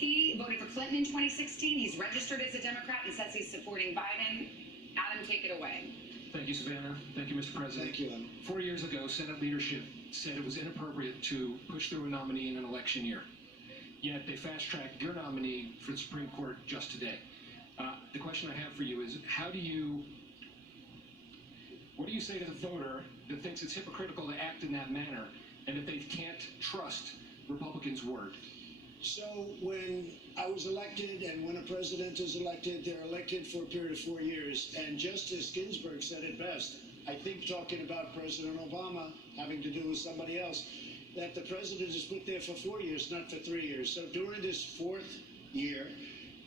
He voted for Clinton in 2016. He's registered as a Democrat and says he's supporting Biden. Adam, take it away. Thank you, Savannah. Thank you, Mr. President. Thank you, Adam. 4 years ago, Senate leadership said it was inappropriate to push through a nominee in an election year. Yet they fast-tracked your nominee for the Supreme Court just today. The question I have for you is, what do you say to the voter that thinks it's hypocritical to act in that manner and that they can't trust Republicans' word? So when I was elected and when a president is elected, they're elected for a period of 4 years. And Justice Ginsburg said it best. I think talking about President Obama having to do with somebody else, that the president is put there for 4 years, not for 3 years. So during this fourth year,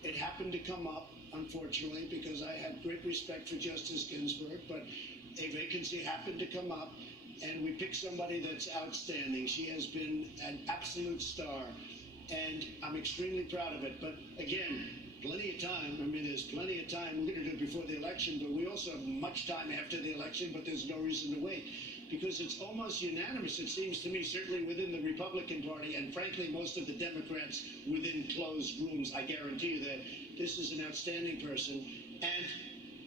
it happened to come up, unfortunately, because I had great respect for Justice Ginsburg, but a vacancy happened to come up, and we picked somebody that's outstanding. She has been an absolute star, and I'm extremely proud of it. But again, plenty of time. I mean, there's plenty of time. We're going to do it before the election, but we also have much time after the election, but there's no reason to wait, because it's almost unanimous, it seems to me, certainly within the Republican Party, and frankly, most of the Democrats within closed rooms. I guarantee you that this is an outstanding person, and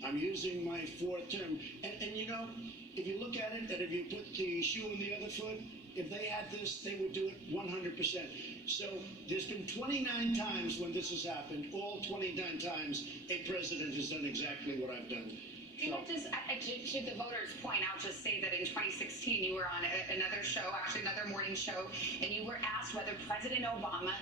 I'm using my fourth term. And you know, if you look at it, that if you put the shoe on the other foot, if they had this, they would do it 100%. So there's been 29 times when this has happened. All 29 times, a president has done exactly what I've done. Can I just, to the voters' point, I'll just say that in 2016 you were on another show, actually another morning show, and you were asked whether President Obama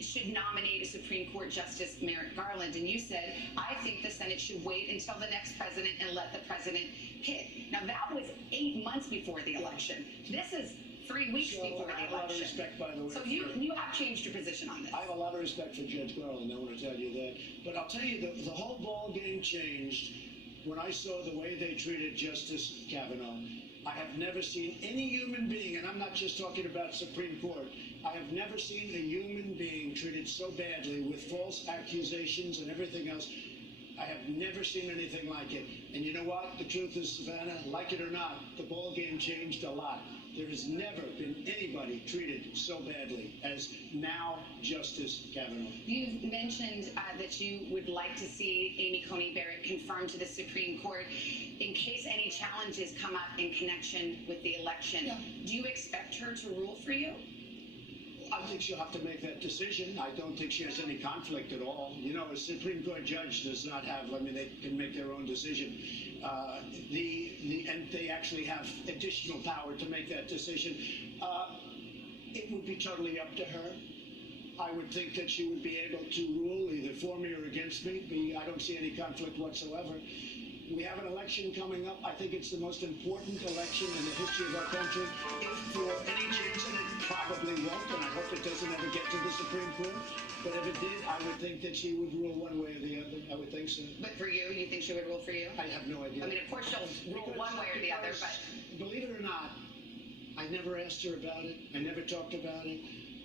should nominate a Supreme Court Justice Merrick Garland, and you said, I think the Senate should wait until the next president and let the president pick. Now that was 8 months before the election. This is 3 weeks before the election. I have a lot of respect, by the way. So you have changed your position on this. I have a lot of respect for Judge Garland, I want to tell you that. But I'll tell you, the whole ball game changed when I saw the way they treated Justice Kavanaugh. I have never seen any human being, and I'm not just talking about Supreme Court, I have never seen a human being treated so badly with false accusations and everything else. I have never seen anything like it. And you know what? The truth is, Savannah, like it or not, the ball game changed a lot. There has never been anybody treated so badly as now Justice Kavanaugh. You've mentioned that you would like to see Amy Coney Barrett confirmed to the Supreme Court in case any challenges come up in connection with the election. Yeah. Do you expect her to rule for you? I think she'll have to make that decision. I don't think she has any conflict at all. You know, a Supreme Court judge does not have, I mean, they can make their own decision. And they actually have additional power to make that decision. It would be totally up to her. I would think that she would be able to rule either for me or against me. I don't see any conflict whatsoever. We have an election coming up. I think it's the most important election in the history of our country. If for any chance, and it probably won't, and I hope it doesn't ever get to the Supreme Court, but if it did, I would think that she would rule one way or the other. I would think so. But for you think she would rule for you? I have no idea. I mean, of course she'll rule one way or the other, but... Believe it or not, I never asked her about it. I never talked about it.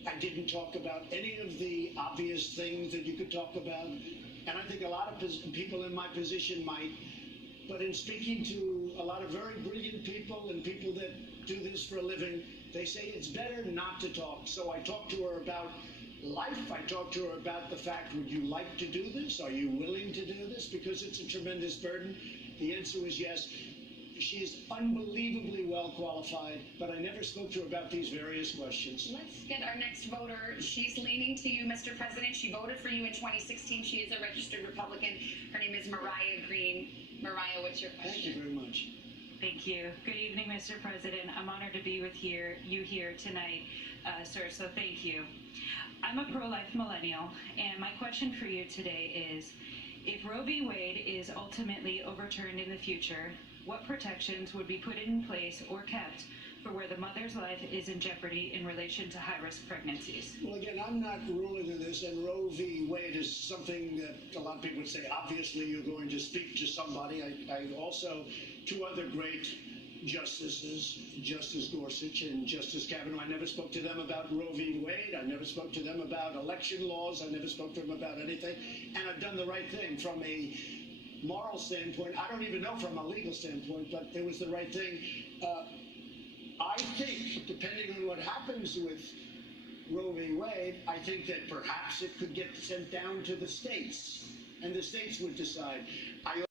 I didn't talk about any of the obvious things that you could talk about. And I think a lot of people in my position might. But in speaking to a lot of very brilliant people and people that do this for a living, they say it's better not to talk. So I talked to her about life. I talked to her about the fact, would you like to do this? Are you willing to do this? Because it's a tremendous burden. The answer is yes. She is unbelievably well qualified, but I never spoke to her about these various questions. Let's get our next voter. She's leaning to you, Mr. President. She voted for you in 2016. She is a registered Republican. Her name is Mariah Green. Mariah, what's your question? Thank you very much. Thank you. Good evening, Mr. President. I'm honored to be with you here tonight, sir, so thank you. I'm a pro-life millennial, and my question for you today is, if Roe v. Wade is ultimately overturned in the future, what protections would be put in place or kept for where the mother's life is in jeopardy in relation to high-risk pregnancies? Well, again, I'm not ruling on this, and Roe v. Wade is something that a lot of people would say, obviously you're going to speak to somebody. I also, two other great justices, Justice Gorsuch and Justice Kavanaugh, I never spoke to them about Roe v. Wade. I never spoke to them about election laws. I never spoke to them about anything. And I've done the right thing from a moral standpoint. I don't even know from a legal standpoint, but it was the right thing. I think, depending on what happens with Roe v. Wade, I think that perhaps it could get sent down to the states, and the states would decide. I